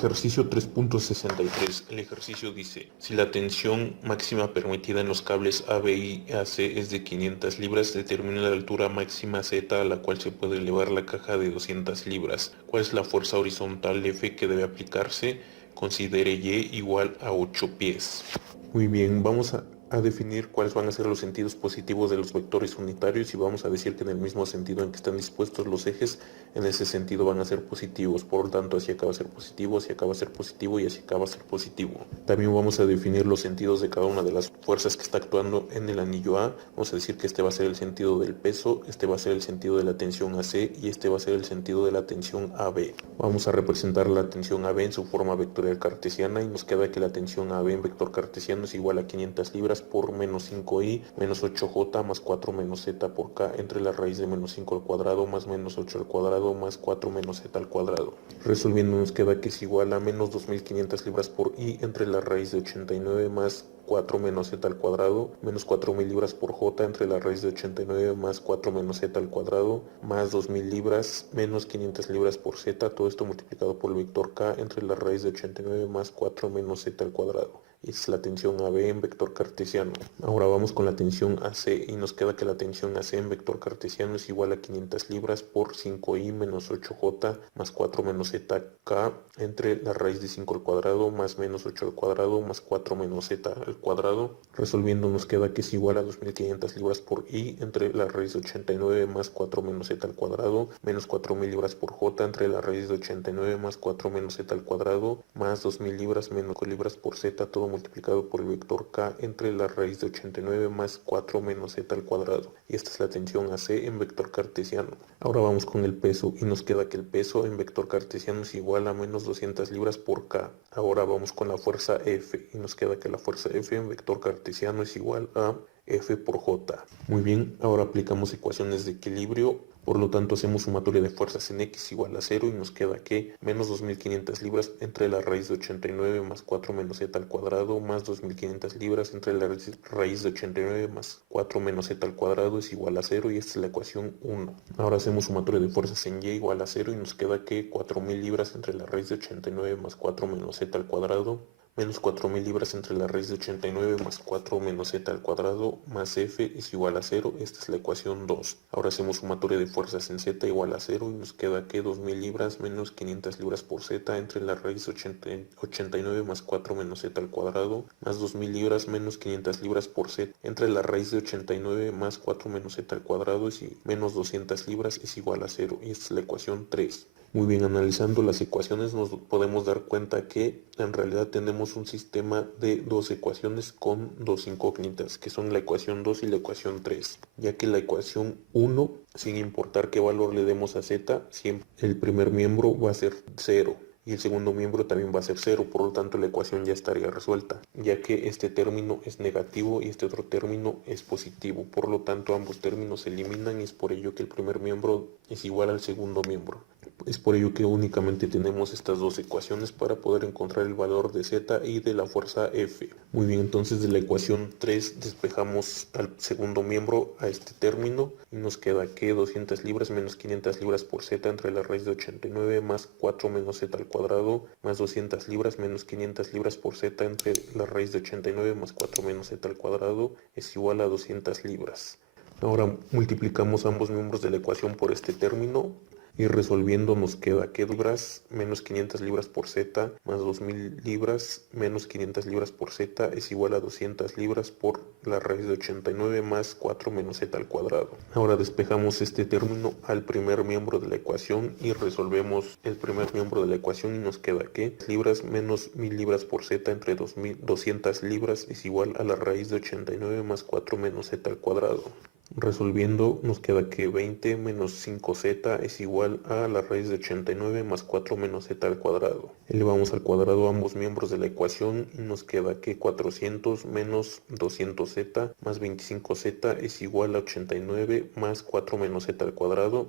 Ejercicio 3.63. El ejercicio dice, si la tensión máxima permitida en los cables AB y AC es de 500 libras, determina la altura máxima Z a la cual se puede elevar la caja de 200 libras. ¿Cuál es la fuerza horizontal F que debe aplicarse? Considere Y igual a 8 pies. Muy bien, vamos a definir cuáles van a ser los sentidos positivos de los vectores unitarios y vamos a decir que en el mismo sentido en que están dispuestos los ejes, en ese sentido van a ser positivos. Por lo tanto, hacia acá va a ser positivo, hacia acá va a ser positivo y hacia acá va a ser positivo. También vamos a definir los sentidos de cada una de las fuerzas que está actuando en el anillo A. Vamos a decir que este va a ser el sentido del peso, este va a ser el sentido de la tensión AC y este va a ser el sentido de la tensión AB. Vamos a representar la tensión AB en su forma vectorial cartesiana y nos queda que la tensión AB en vector cartesiano es igual a 500 libras por menos 5i menos 8j más 4 menos z por k entre la raíz de menos 5 al cuadrado más menos 8 al cuadrado más 4 menos z al cuadrado. Resolviendo nos queda que es igual a menos 2500 libras por i entre la raíz de 89 más 4 menos z al cuadrado, menos 4000 libras por j entre la raíz de 89 más 4 menos z al cuadrado, más 2000 libras menos 500 libras por z, todo esto multiplicado por el vector k entre la raíz de 89 más 4 menos z al cuadrado. Es la tensión AB en vector cartesiano. Ahora vamos con la tensión AC y nos queda que la tensión AC en vector cartesiano es igual a 500 libras por 5i menos 8j más 4 menos zk entre la raíz de 5 al cuadrado más menos 8 al cuadrado más 4 menos z al cuadrado. Resolviendo nos queda que es igual a 2500 libras por i entre la raíz de 89 más 4 menos z al cuadrado menos 4000 libras por j entre la raíz de 89 más 4 menos z al cuadrado más 2000 libras menos 5 libras por z, todo multiplicado por el vector k entre la raíz de 89 más 4 menos z al cuadrado. Y esta es la tensión AC en vector cartesiano. Ahora vamos con el peso y nos queda que el peso en vector cartesiano es igual a menos 200 libras por k. Ahora vamos con la fuerza F y nos queda que la fuerza F en vector cartesiano es igual a F por J. Muy bien, ahora aplicamos ecuaciones de equilibrio. Por lo tanto, hacemos sumatoria de fuerzas en X igual a 0 y nos queda que menos 2500 libras entre la raíz de 89 más 4 menos z al cuadrado más 2500 libras entre la raíz de 89 más 4 menos z al cuadrado es igual a 0 y esta es la ecuación 1. Ahora hacemos sumatoria de fuerzas en Y igual a 0 y nos queda que 4000 libras entre la raíz de 89 más 4 menos z al cuadrado menos 4000 libras entre la raíz de 89 más 4 menos z al cuadrado más f es igual a 0. Esta es la ecuación 2. Ahora hacemos sumatoria de fuerzas en z igual a 0 y nos queda que 2000 libras menos 500 libras por z entre la raíz de 89 más 4 menos z al cuadrado más 2000 libras menos 500 libras por z entre la raíz de 89 más 4 menos z al cuadrado es menos 200 libras es igual a 0. Y esta es la ecuación 3. Muy bien, analizando las ecuaciones nos podemos dar cuenta que en realidad tenemos un sistema de dos ecuaciones con dos incógnitas, que son la ecuación 2 y la ecuación 3, ya que la ecuación 1, sin importar qué valor le demos a z, siempre el primer miembro va a ser 0. Y el segundo miembro también va a ser 0, por lo tanto la ecuación ya estaría resuelta, ya que este término es negativo y este otro término es positivo, por lo tanto ambos términos se eliminan y es por ello que el primer miembro es igual al segundo miembro. Es por ello que únicamente tenemos estas dos ecuaciones para poder encontrar el valor de z y de la fuerza F. Muy bien, entonces de la ecuación 3 despejamos al segundo miembro a este término y nos queda que 200 libras menos 500 libras por z entre la raíz de 89 más 4 menos z al cuadrado más 200 libras menos 500 libras por z entre la raíz de 89 más 4 menos z al cuadrado es igual a 200 libras. Ahora multiplicamos ambos miembros de la ecuación por este término y resolviendo nos queda que libras menos 500 libras por z más 2000 libras menos 500 libras por z es igual a 200 libras por la raíz de 89 más 4 menos z al cuadrado. Ahora despejamos este término al primer miembro de la ecuación y resolvemos el primer miembro de la ecuación y nos queda que libras menos 1000 libras por z entre 200 libras es igual a la raíz de 89 más 4 menos z al cuadrado. Resolviendo nos queda que 20 menos 5z es igual a la raíz de 89 más 4 menos z al cuadrado. Elevamos al cuadrado ambos miembros de la ecuación y nos queda que 400 menos 200z más 25z es igual a 89 más 4 menos z al cuadrado.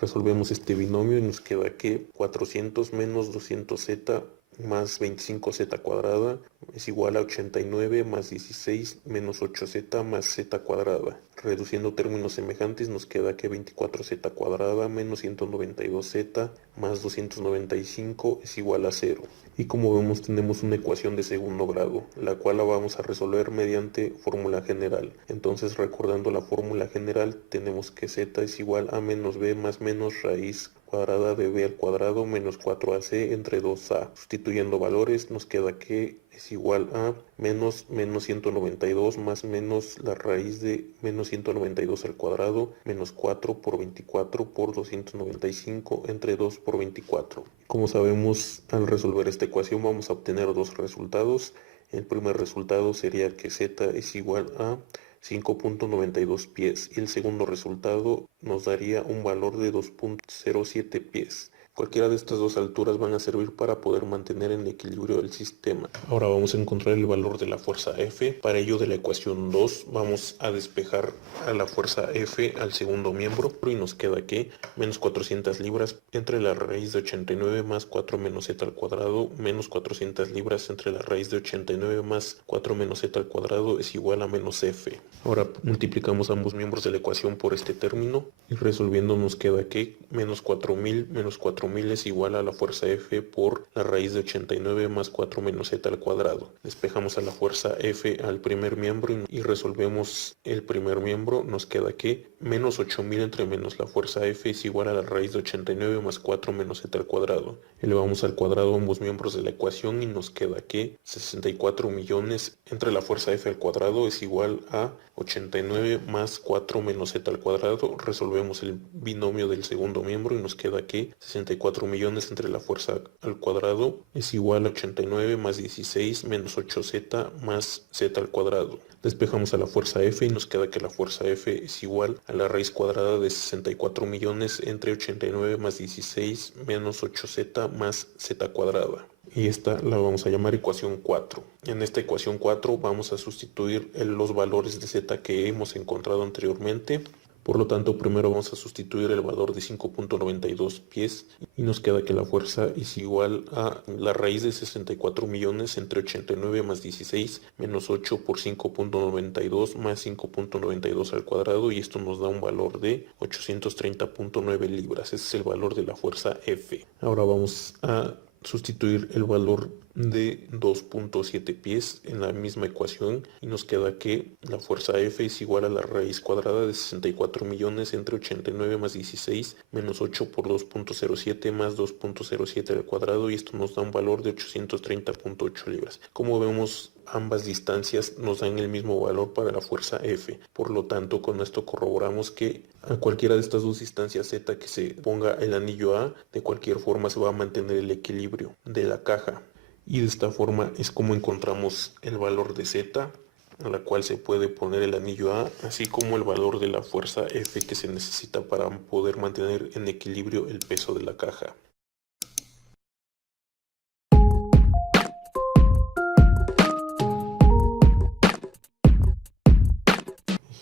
Resolvemos este binomio y nos queda que 400 menos 200z más 25z cuadrada es igual a 89 más 16 menos 8z más z cuadrada. Reduciendo términos semejantes nos queda que 24z cuadrada menos 192z más 295 es igual a 0. Y como vemos tenemos una ecuación de segundo grado, la cual la vamos a resolver mediante fórmula general. Entonces, recordando la fórmula general, tenemos que z es igual a menos b más menos raíz cuadrada de b al cuadrado menos 4ac entre 2a. Sustituyendo valores nos queda que es igual a menos 192 más menos la raíz de menos 192 al cuadrado menos 4 por 24 por 295 entre 2 por 24. Como sabemos, al resolver esta ecuación vamos a obtener dos resultados. El primer resultado sería que z es igual a 5.92 pies y el segundo resultado nos daría un valor de 2.07 pies. Cualquiera de estas dos alturas van a servir para poder mantener en equilibrio el sistema. Ahora vamos a encontrar el valor de la fuerza F. Para ello, de la ecuación 2 vamos a despejar a la fuerza F al segundo miembro y nos queda que menos 400 libras entre la raíz de 89 más 4 menos z al cuadrado menos 400 libras entre la raíz de 89 más 4 menos z al cuadrado es igual a menos F. Ahora multiplicamos ambos miembros de la ecuación por este término y resolviendo nos queda que menos 4000 es igual a la fuerza F por la raíz de 89 más 4 menos z al cuadrado. Despejamos a la fuerza F al primer miembro y resolvemos el primer miembro. Nos queda que menos 8000 entre menos la fuerza F es igual a la raíz de 89 más 4 menos z al cuadrado. Elevamos al cuadrado ambos miembros de la ecuación y nos queda que 64 millones entre la fuerza F al cuadrado es igual a 89 más 4 menos z al cuadrado. Resolvemos el binomio del segundo miembro y nos queda que 64 millones entre la fuerza al cuadrado es igual a 89 más 16 menos 8z más z al cuadrado. Despejamos a la fuerza F y nos queda que la fuerza F es igual a la raíz cuadrada de 64 millones entre 89 más 16 menos 8z más z cuadrada. Y esta la vamos a llamar ecuación 4. En esta ecuación 4 vamos a sustituir los valores de z que hemos encontrado anteriormente. Por lo tanto, primero vamos a sustituir el valor de 5.92 pies y nos queda que la fuerza es igual a la raíz de 64 millones entre 89 más 16 menos 8 por 5.92 más 5.92 al cuadrado y esto nos da un valor de 830.9 libras. Ese es el valor de la fuerza F. Ahora vamos a sustituir el valor de 2.7 pies en la misma ecuación y nos queda que la fuerza F es igual a la raíz cuadrada de 64 millones entre 89 más 16 menos 8 por 2.07 más 2.07 al cuadrado y esto nos da un valor de 830.8 libras. Como vemos, ambas distancias nos dan el mismo valor para la fuerza F. Por lo tanto, con esto corroboramos que a cualquiera de estas dos distancias Z que se ponga el anillo A, de cualquier forma se va a mantener el equilibrio de la caja. Y de esta forma es como encontramos el valor de Z, a la cual se puede poner el anillo A, así como el valor de la fuerza F que se necesita para poder mantener en equilibrio el peso de la caja.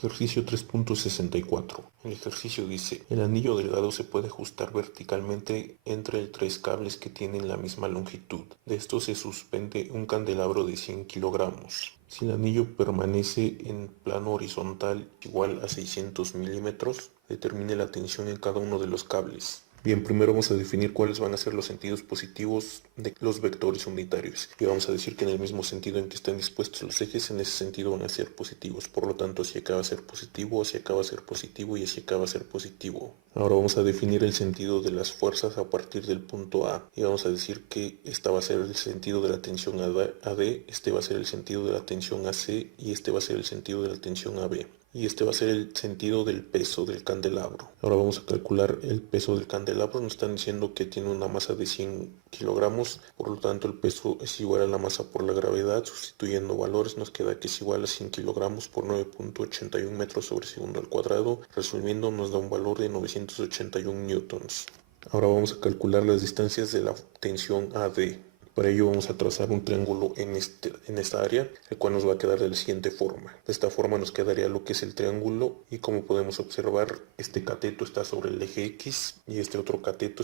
Ejercicio 3.64. El ejercicio dice, el anillo delgado se puede ajustar verticalmente entre tres cables que tienen la misma longitud. De estos se suspende un candelabro de 100 kilogramos. Si el anillo permanece en plano horizontal igual a 600 milímetros, determine la tensión en cada uno de los cables. Bien, primero vamos a definir cuáles van a ser los sentidos positivos de los vectores unitarios. Y vamos a decir que en el mismo sentido en que están dispuestos los ejes, en ese sentido van a ser positivos. Por lo tanto, hacia acá va a ser positivo, hacia acá va a ser positivo y hacia acá va a ser positivo. Ahora vamos a definir el sentido de las fuerzas a partir del punto A. Y vamos a decir que esta va a ser el sentido de la tensión AD, este va a ser el sentido de la tensión AC y este va a ser el sentido de la tensión AB. Y este va a ser el sentido del peso del candelabro. Ahora vamos a calcular el peso del candelabro. Nos están diciendo que tiene una masa de 100 kilogramos, por lo tanto el peso es igual a la masa por la gravedad. Sustituyendo valores nos queda que es igual a 100 kilogramos por 9.81 metros sobre segundo al cuadrado. Resolviendo nos da un valor de 981 newtons. Ahora vamos a calcular las distancias de la tensión AD. Para ello vamos a trazar un triángulo en esta área, el cual nos va a quedar de la siguiente forma. De esta forma nos quedaría lo que es el triángulo, y como podemos observar, este cateto está sobre el eje X y este otro cateto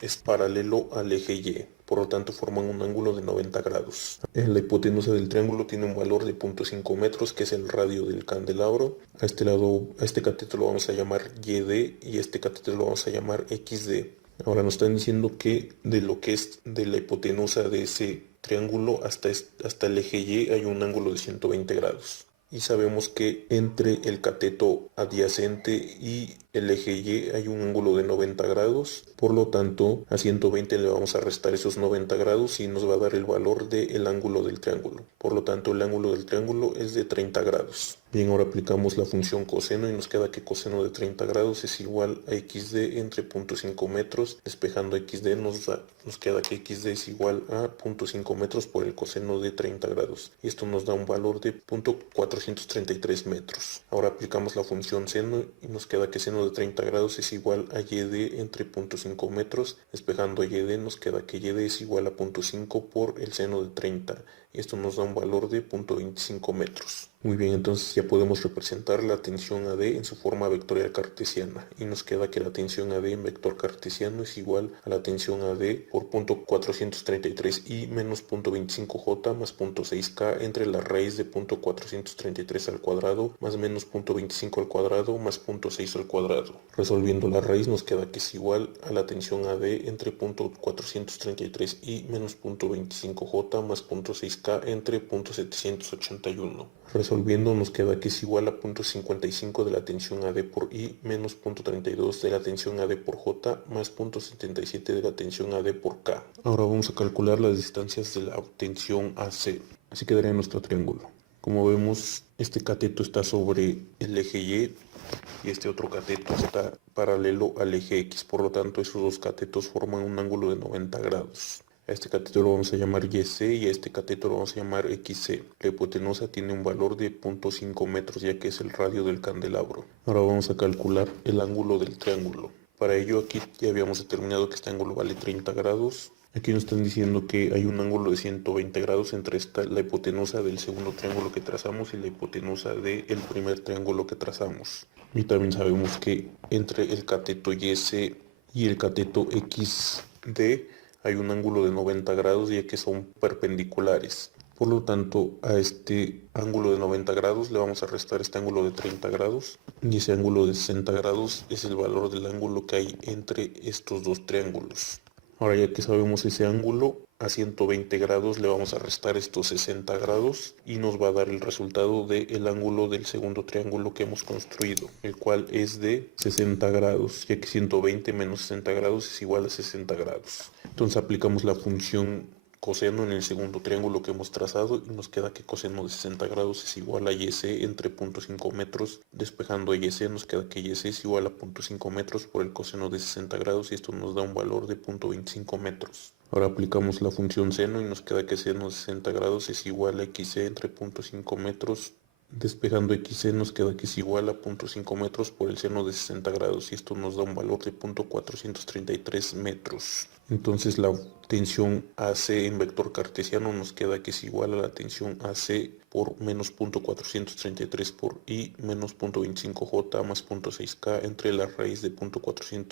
es paralelo al eje Y. Por lo tanto forman un ángulo de 90 grados. La hipotenusa del triángulo tiene un valor de 0.5 metros, que es el radio del candelabro. A este cateto lo vamos a llamar YD y este cateto lo vamos a llamar XD. Ahora nos están diciendo que de lo que es de la hipotenusa de ese triángulo hasta el eje Y hay un ángulo de 120 grados. Y sabemos que entre el cateto adyacente y el eje Y hay un ángulo de 90 grados. Por lo tanto, a 120 le vamos a restar esos 90 grados y nos va a dar el valor del ángulo del triángulo. Por lo tanto, el ángulo del triángulo es de 30 grados. Bien, ahora aplicamos la función coseno y nos queda que coseno de 30 grados es igual a XD entre 0.5 metros. Despejando XD nos queda que XD es igual a 0.5 metros por el coseno de 30 grados. Y esto nos da un valor de 0.433 metros. Ahora aplicamos la función seno y nos queda que seno de 30 grados es igual a YD entre 0.5 metros. Despejando YD nos queda que YD es igual a 0.5 por el seno de 30. Y esto nos da un valor de 0.25 metros. Muy bien, entonces ya podemos representar la tensión AD en su forma vectorial cartesiana. Y nos queda que la tensión AD en vector cartesiano es igual a la tensión AD por 0.433i menos 0.25j más 0.6k entre la raíz de 0.433 al cuadrado más menos 0.25 al cuadrado más 0.6 al cuadrado. Resolviendo la raíz nos queda que es igual a la tensión AD entre 0.433i menos 0.25j más 0.6k entre 0.781. Resolviendo nos queda que es igual a 0.55 de la tensión AD por I menos 0.32 de la tensión AD por J más 0.77 de la tensión AD por K. Ahora vamos a calcular las distancias de la tensión AC. Así quedaría nuestro triángulo. Como vemos, este cateto está sobre el eje Y y este otro cateto está paralelo al eje X. Por lo tanto, esos dos catetos forman un ángulo de 90 grados. A este cateto lo vamos a llamar YC y a este cateto lo vamos a llamar XC. La hipotenusa tiene un valor de 0.5 metros, ya que es el radio del candelabro. Ahora vamos a calcular el ángulo del triángulo. Para ello aquí ya habíamos determinado que este ángulo vale 30 grados. Aquí nos están diciendo que hay un ángulo de 120 grados entre la hipotenusa del segundo triángulo que trazamos y la hipotenusa del primer triángulo que trazamos. Y también sabemos que entre el cateto YC y el cateto XD hay un ángulo de 90 grados, ya que son perpendiculares. Por lo tanto, a este ángulo de 90 grados le vamos a restar este ángulo de 30 grados. Y ese ángulo de 60 grados es el valor del ángulo que hay entre estos dos triángulos. Ahora, ya que sabemos ese ángulo, a 120 grados le vamos a restar estos 60 grados y nos va a dar el resultado del ángulo del segundo triángulo que hemos construido, el cual es de 60 grados, ya que 120 menos 60 grados es igual a 60 grados. Entonces aplicamos la función coseno en el segundo triángulo que hemos trazado y nos queda que coseno de 60 grados es igual a YC entre 0.5 metros. Despejando YC nos queda que YC es igual a 0.5 metros por el coseno de 60 grados y esto nos da un valor de 0.25 metros. Ahora aplicamos la función seno y nos queda que seno de 60 grados es igual a XC entre 0.5 metros. Despejando XC nos queda que es igual a 0.5 metros por el seno de 60 grados y esto nos da un valor de 0.433 metros. Entonces la tensión AC en vector cartesiano nos queda que es igual a la tensión AC por menos 0.433 por I menos 0.25J más 0.6K entre la raíz de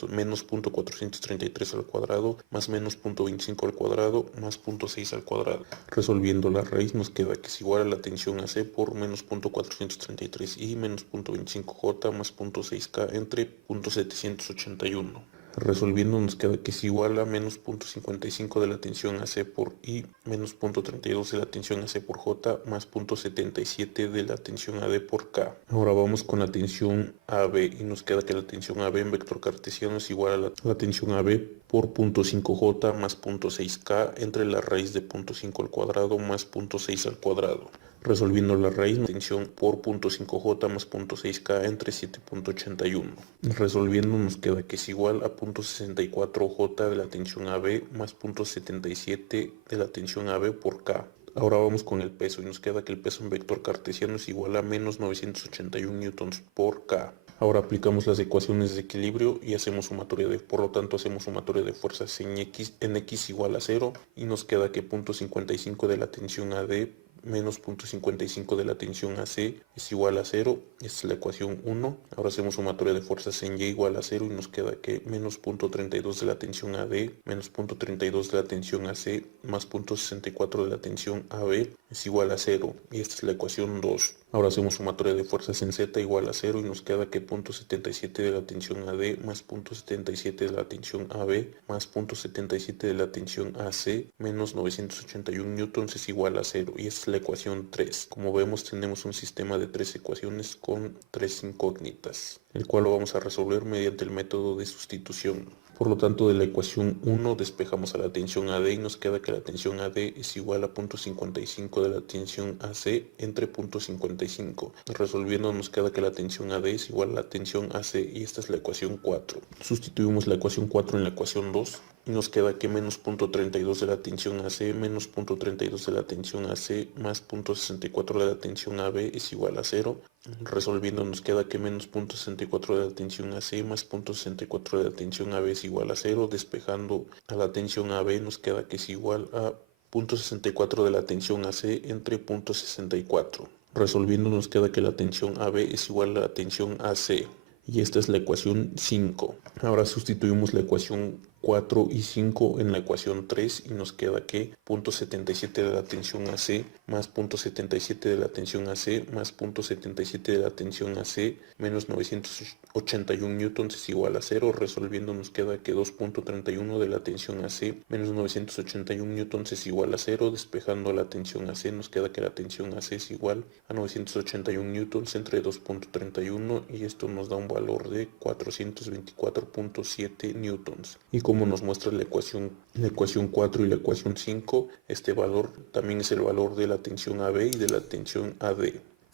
menos 0.433 al cuadrado más menos 0.25 al cuadrado más 0.6 al cuadrado. Resolviendo la raíz nos queda que es igual a la tensión AC por menos 0.433 I menos 0.25J más 0.6K entre 0.781. Resolviendo nos queda que es igual a menos 0.55 de la tensión AC por I menos 0.32 de la tensión AC por J más 0.77 de la tensión AD por K. Ahora vamos con la tensión AB y nos queda que la tensión AB en vector cartesiano es igual a la tensión AB por 0.5J más 0.6K entre la raíz de 0.5 al cuadrado más 0.6 al cuadrado. Resolviendo la raíz, tensión por 0.5J más 0.6K entre 7.81. Resolviendo nos queda que es igual a 0.64J de la tensión AB más 0.77 de la tensión AB por K. Ahora vamos con el peso y nos queda que el peso en vector cartesiano es igual a menos 981 newtons por K. Ahora aplicamos las ecuaciones de equilibrio y hacemos sumatoria por lo tanto hacemos sumatoria de fuerzas en x igual a 0 y nos queda que 0.55 de la tensión AD menos 0.55 de la tensión AC es igual a 0. Esta es la ecuación 1. Ahora hacemos sumatoria de fuerzas en Y igual a 0 y nos queda que menos 0.32 de la tensión AD menos 0.32 de la tensión AC más 0.64 de la tensión AB es igual a 0. Y esta es la ecuación 2. Ahora hacemos sumatoria de fuerzas en Z igual a 0 y nos queda que 0.77 de la tensión AD más 0.77 de la tensión AB más 0.77 de la tensión AC menos 981 newtons es igual a 0. Y esta es la ecuación 3. Como vemos tenemos un sistema de 3 ecuaciones con 3 incógnitas, el cual lo vamos a resolver mediante el método de sustitución. Por lo tanto, de la ecuación 1 despejamos a la tensión AD y nos queda que la tensión AD es igual a 0.55 de la tensión AC entre 0.55. Resolviendo nos queda que la tensión AD es igual a la tensión AC y esta es la ecuación 4. Sustituimos la ecuación 4 en la ecuación 2 y nos queda que menos 0.32 de la tensión AC menos 0.32 de la tensión AC más 0.64 de la tensión AB es igual a 0. Resolviendo nos queda que menos 0.64 de la tensión AC más 0.64 de la tensión AB es igual a 0. Despejando a la tensión AB nos queda que es igual a 0.64 de la tensión AC entre 0.64. Resolviendo nos queda que la tensión AB es igual a la tensión AC. Y esta es la ecuación 5. Ahora sustituimos la ecuación 4 y 5 en la ecuación 3 y nos queda que 0.77 de la tensión AC más 0.77 de la tensión AC más 0.77 de la tensión AC menos 981 newtons es igual a 0. Resolviendo nos queda que 2.31 de la tensión AC menos 981 newtons es igual a 0. Despejando la tensión AC nos queda que la tensión AC es igual a 981 newtons entre 2.31 y esto nos da un valor de 424.7 newtons. Y como nos muestra la ecuación 4 y la ecuación 5, este valor también es el valor de la tensión AB y de la tensión AD.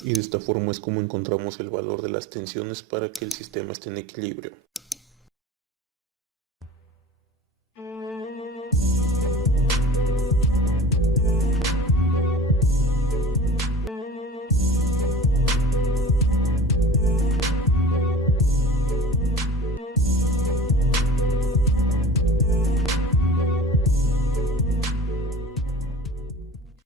Y de esta forma es como encontramos el valor de las tensiones para que el sistema esté en equilibrio.